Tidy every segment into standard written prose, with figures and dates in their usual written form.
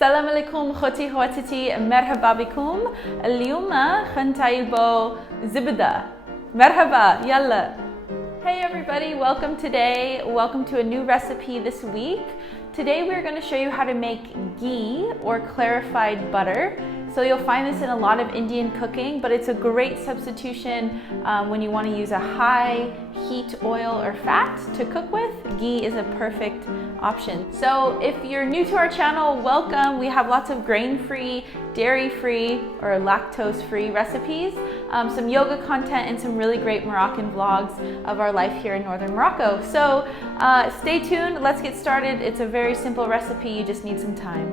السلام عليكم خوتي خواتتي مرحبا بكم اليوم خنطيبو زبدة مرحبا يلا. Hey everybody, welcome to a new recipe this week. Today we're going to show you how to make ghee or clarified butter. So you'll find this in a lot of Indian cooking, but it's a great substitution when you want to use a high heat oil or fat to cook with. Ghee is a perfect option. So if you're new to our channel, welcome. We have lots of grain-free, dairy-free, or lactose-free recipes, some yoga content, and some really great Moroccan vlogs of our life here in northern Morocco. So stay tuned, let's get started. It's a very simple recipe, you just need some time.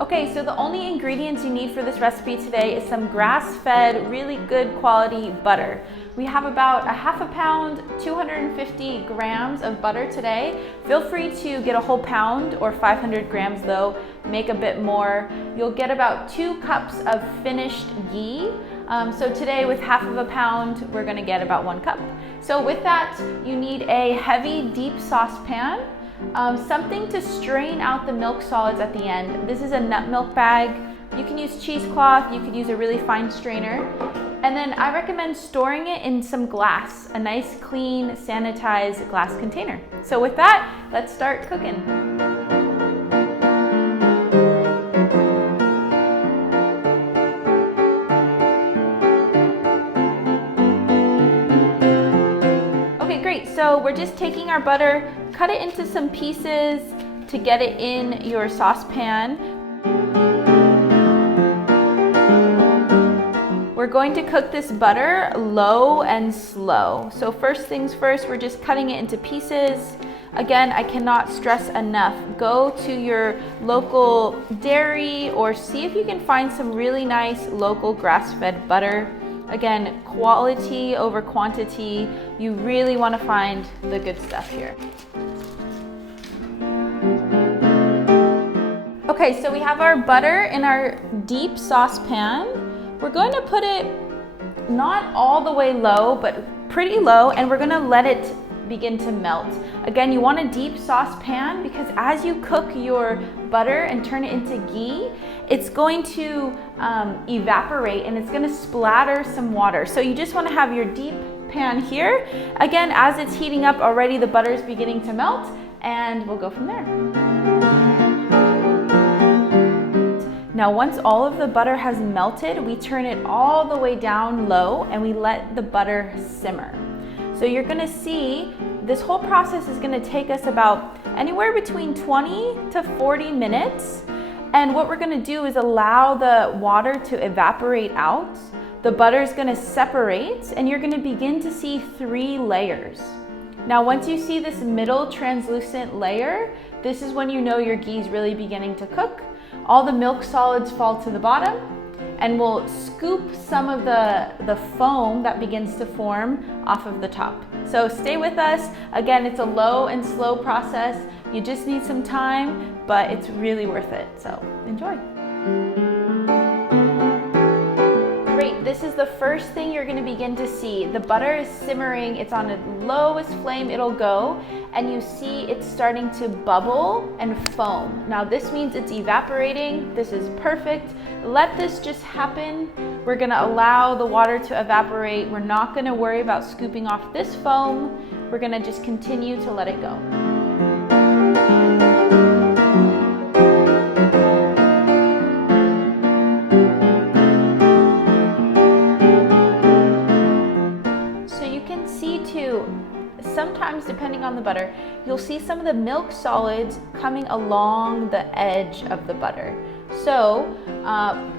Okay, so the only ingredients you need for this recipe today is some grass-fed, really good quality butter. We have about a half a pound, 250 grams of butter today. Feel free to get a whole pound or 500 grams though, make a bit more. You'll get about 2 cups of finished ghee. So today with half of a pound, we're gonna get about 1 cup. So with that, you need a heavy, deep saucepan. Something to strain out the milk solids at the end. This is a nut milk bag. You can use cheesecloth, you could use a really fine strainer. And then I recommend storing it in some glass, a nice clean sanitized glass container. So with that, let's start cooking. Okay, great. So we're just taking our butter, cut it into some pieces to get it in your saucepan. We're going to cook this butter low and slow. So first things first, we're just cutting it into pieces. Again, I cannot stress enough, go to your local dairy or see if you can find some really nice local grass-fed butter. Again, quality over quantity. You really want to find the good stuff here. Okay, so we have our butter in our deep saucepan. We're going to put it not all the way low, but pretty low, and we're going to let it begin to melt. Again, you want a deep saucepan because as you cook your butter and turn it into ghee, it's going to evaporate and it's going to splatter some water. So you just want to have your deep pan here. Again, as it's heating up already, the butter is beginning to melt, and we'll go from there. Now, once all of the butter has melted, we turn it all the way down low and we let the butter simmer. So you're gonna see this whole process is gonna take us about anywhere between 20 to 40 minutes. And what we're gonna do is allow the water to evaporate out. The butter is gonna separate and you're gonna begin to see 3 layers. Now, once you see this middle translucent layer, this is when you know your ghee is really beginning to cook. All the milk solids fall to the bottom, and we'll scoop some of the foam that begins to form off of the top. So stay with us. Again, it's a low and slow process. You just need some time, but it's really worth it. So enjoy. Great, this is the first thing you're gonna begin to see. The butter is simmering, it's on the lowest flame it'll go, and you see it's starting to bubble and foam. Now this means it's evaporating. This is perfect. Let this just happen. We're gonna allow the water to evaporate. We're not gonna worry about scooping off this foam. We're gonna just continue to let it go. Sometimes, depending on the butter, you'll see some of the milk solids coming along the edge of the butter. So,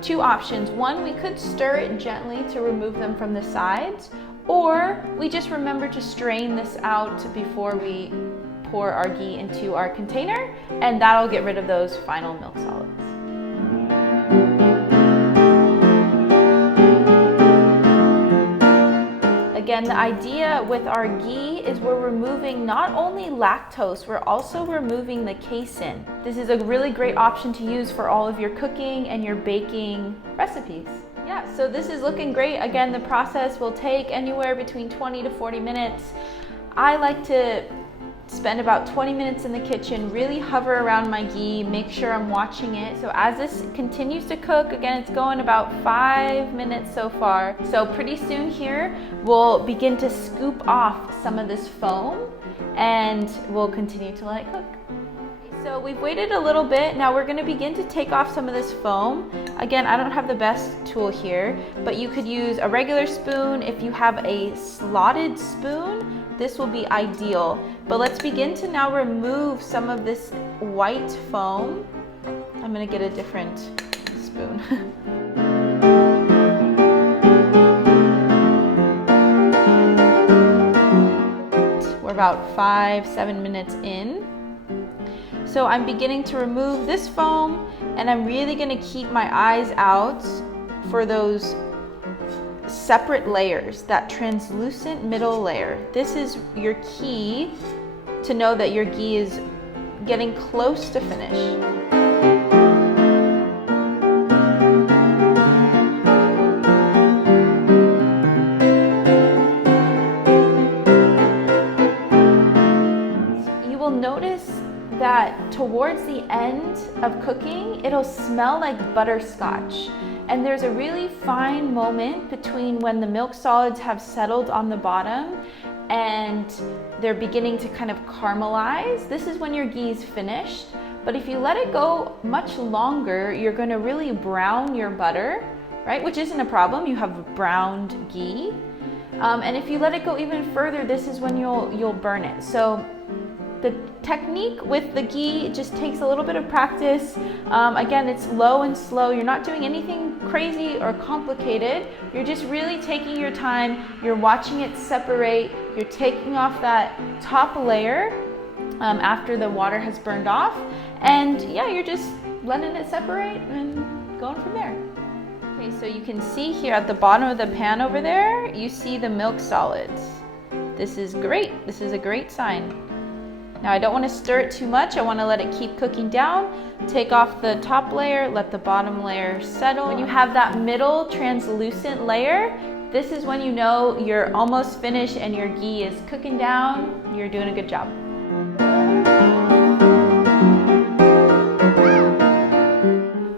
2 options. One, we could stir it gently to remove them from the sides, or we just remember to strain this out before we pour our ghee into our container, and that'll get rid of those final milk solids. Again, the idea with our ghee is we're removing not only lactose, we're also removing the casein. This is a really great option to use for all of your cooking and your baking recipes. Yeah, so this is looking great. Again, the process will take anywhere between 20 to 40 minutes. I like to spend about 20 minutes in the kitchen, really hover around my ghee, make sure I'm watching it. So as this continues to cook, again, it's going about 5 minutes so far. So pretty soon here, we'll begin to scoop off some of this foam and we'll continue to let it cook. So we've waited a little bit. Now we're gonna begin to take off some of this foam. Again, I don't have the best tool here, but you could use a regular spoon. If you have a slotted spoon, this will be ideal. But let's begin to now remove some of this white foam. I'm gonna get a different spoon. We're about 5-7 minutes in. So I'm beginning to remove this foam, and I'm really gonna keep my eyes out for those separate layers, that translucent middle layer. This is your key to know that your ghee is getting close to finish. You will notice that towards the end of cooking, it'll smell like butterscotch. And there's a really fine moment between when the milk solids have settled on the bottom and they're beginning to kind of caramelize. This is when your ghee is finished. But if you let it go much longer, you're gonna really brown your butter, right? Which isn't a problem, you have browned ghee. And if you let it go even further, this is when you'll burn it. So the technique with the ghee just takes a little bit of practice. Again, it's low and slow. You're not doing anything crazy or complicated. You're just really taking your time. You're watching it separate. You're taking off that top layer after the water has burned off. And yeah, you're just letting it separate and going from there. Okay, so you can see here at the bottom of the pan over there, you see the milk solids. This is great. This is a great sign. Now I don't want to stir it too much. I want to let it keep cooking down. Take off the top layer, let the bottom layer settle. When you have that middle translucent layer, this is when you know you're almost finished and your ghee is cooking down. You're doing a good job.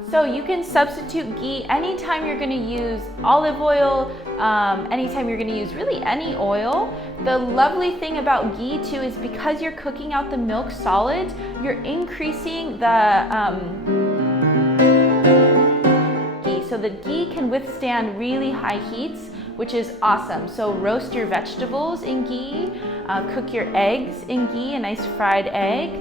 So you can substitute ghee anytime you're going to use olive oil, anytime you're going to use really any oil. The lovely thing about ghee too is because you're cooking out the milk solids, you're increasing the ghee. So the ghee can withstand really high heats, which is awesome. So roast your vegetables in ghee, cook your eggs in ghee, a nice fried egg.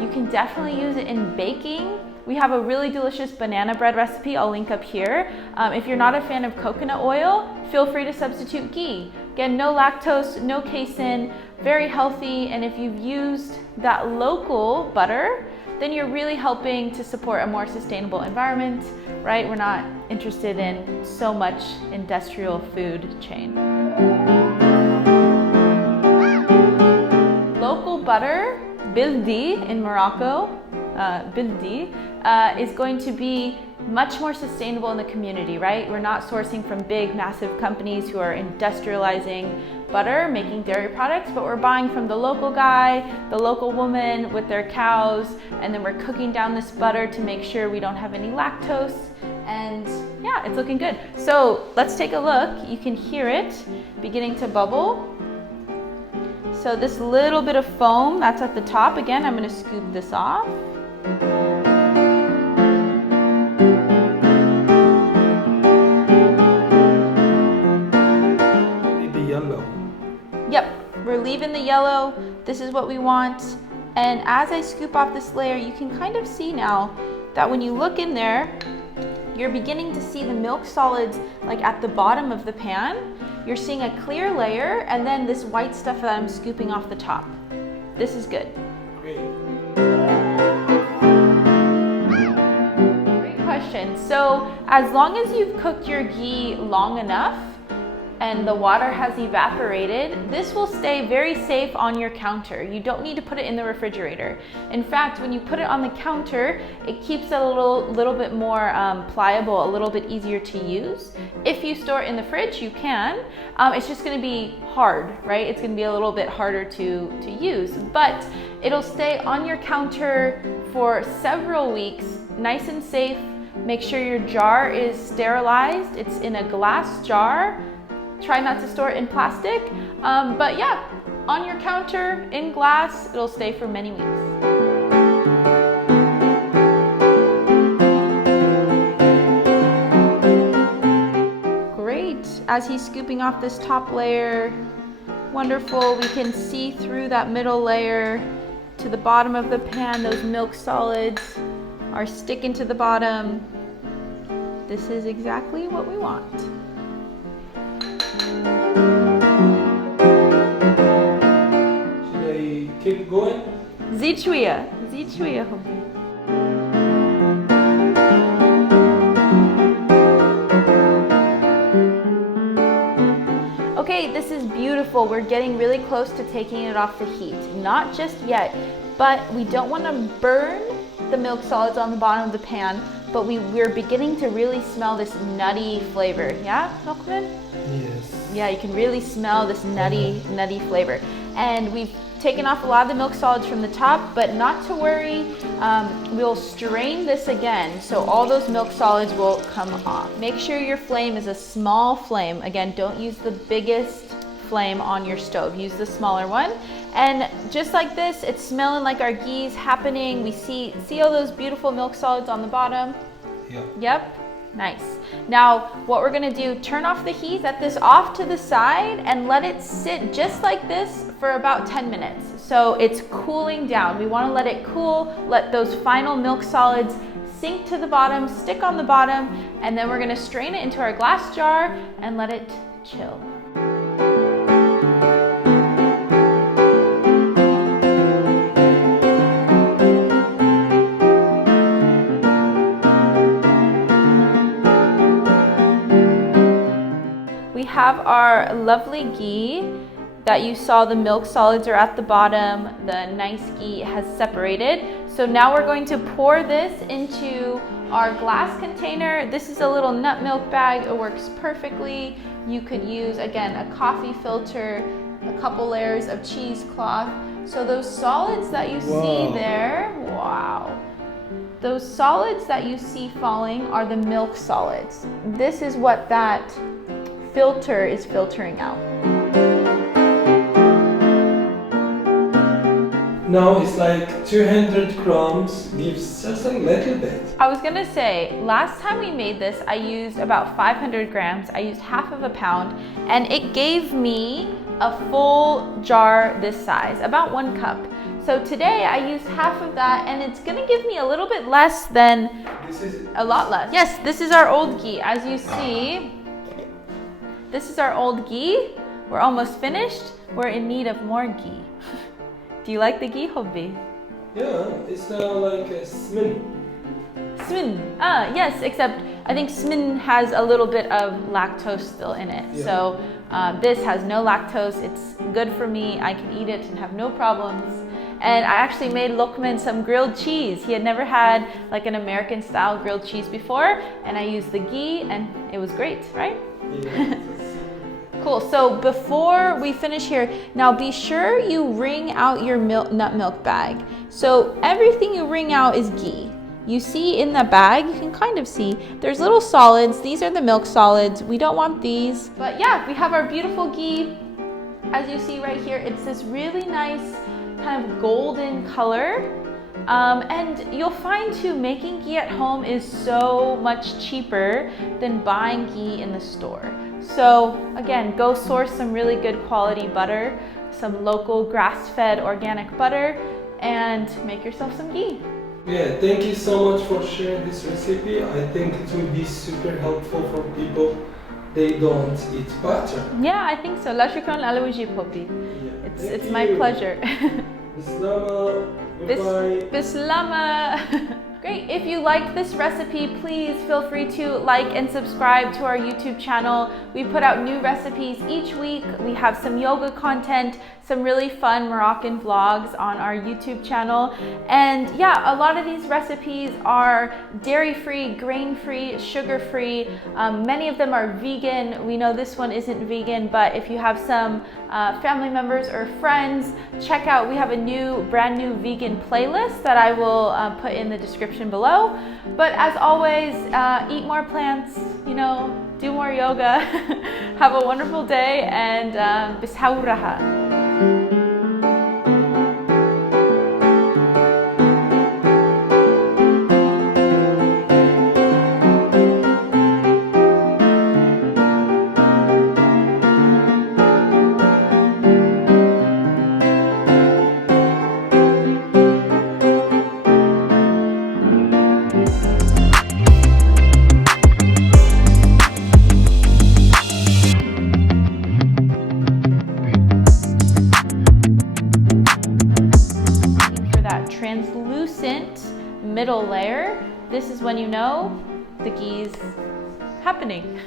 You can definitely use it in baking. We have a really delicious banana bread recipe I'll link up here. If you're not a fan of coconut oil, feel free to substitute ghee. Again, no lactose, no casein, very healthy, and if you've used that local butter, then you're really helping to support a more sustainable environment, right? We're not interested in so much industrial food chain. Local butter, bildi in Morocco, bildi, is going to be much more sustainable in the community, right? We're not sourcing from big, massive companies who are industrializing butter, making dairy products, but we're buying from the local guy, the local woman with their cows, and then we're cooking down this butter to make sure we don't have any lactose. And yeah, it's looking good. So let's take a look. You can hear it beginning to bubble. So this little bit of foam that's at the top, again, I'm gonna scoop this off. The yellow. Yep, we're leaving the yellow. This is what we want. And as I scoop off this layer, you can kind of see now that when you look in there, you're beginning to see the milk solids like at the bottom of the pan. You're seeing a clear layer and then this white stuff that I'm scooping off the top. This is good. Great. Great question. So as long as you've cooked your ghee long enough, and the water has evaporated, this will stay very safe on your counter. You don't need to put it in the refrigerator. In fact, when you put it on the counter, it keeps it a little bit more pliable, a little bit easier to use. If you store it in the fridge, you can. It's just gonna be hard, right? It's gonna be a little bit harder to use, but it'll stay on your counter for several weeks, nice and safe. Make sure your jar is sterilized. It's in a glass jar. Try not to store it in plastic. But yeah, on your counter, in glass, it'll stay for many weeks. Great. As he's scooping off this top layer, wonderful. We can see through that middle layer to the bottom of the pan. Those milk solids are sticking to the bottom. This is exactly what we want. Should I keep going? Zichuya. Okay, this is beautiful. We're getting really close to taking it off the heat. Not just yet, but we don't want to burn the milk solids on the bottom of the pan, but we're beginning to really smell this nutty flavor. Yeah, Lokmane? Yes. Yeah, you can really smell this nutty flavor. And we've taken off a lot of the milk solids from the top, but not to worry, we'll strain this again, so all those milk solids will come off. Make sure your flame is a small flame. Again, don't use the biggest flame on your stove, use the smaller one. And just like this, it's smelling like our ghee is happening. We see all those beautiful milk solids on the bottom? Yep. Nice. Now, what we're gonna do, turn off the heat, set this off to the side and let it sit just like this for about 10 minutes. So it's cooling down. We wanna let it cool, let those final milk solids sink to the bottom, stick on the bottom, and then we're gonna strain it into our glass jar and let it chill. We have our lovely ghee that you saw. The milk solids are at the bottom. The nice ghee has separated. So now we're going to pour this into our glass container. This is a little nut milk bag. It works perfectly. You could use, again, a coffee filter, a couple layers of cheesecloth. So those solids that you see there, wow. Those solids that you see falling are the milk solids. This is what that filter is filtering out. Now it's like 200 grams, gives just a little bit. I was gonna say, last time we made this, I used about 500 grams. I used half of a pound, and it gave me a full jar this size, about 1 cup. So today I used half of that, and it's gonna give me a little bit less than, a lot less. Yes, this is our old ghee. As you see, this is our old ghee. We're almost finished. We're in need of more ghee. Do you like the ghee, Hobby? Yeah, it's like a smin. Smin. Yes, except I think smin has a little bit of lactose still in it. Yeah. So this has no lactose. It's good for me. I can eat it and have no problems. And I actually made Lokmane some grilled cheese. He had never had like an American style grilled cheese before, and I used the ghee and it was great, right? Yeah. Cool, so before we finish here, now be sure you wring out your nut milk bag. So everything you wring out is ghee. You see in the bag, you can kind of see, there's little solids. These are the milk solids. We don't want these. But yeah, we have our beautiful ghee. As you see right here, it's this really nice kind of golden color. And you'll find too, making ghee at home is so much cheaper than buying ghee in the store. So again, go source some really good quality butter, some local grass-fed organic butter, and make yourself some ghee. Yeah, thank you so much for sharing this recipe. I think it will be super helpful for people they don't eat butter. Yeah, I think so. La shukran ala wajib, Poppy. Yeah, it's my pleasure. Bislama. Goodbye. Bislama. Great. If you liked this recipe, please feel free to like and subscribe to our YouTube channel. We put out new recipes each week. We have some yoga content, some really fun Moroccan vlogs on our YouTube channel. And yeah, a lot of these recipes are dairy-free, grain-free, sugar-free. Many of them are vegan. We know this one isn't vegan, but if you have some family members or friends, check out, we have a brand new vegan playlist that I will put in the description below. But as always, eat more plants, do more yoga. Have a wonderful day, and bishauraha. Translucent middle layer, this is when you know the ghee's happening.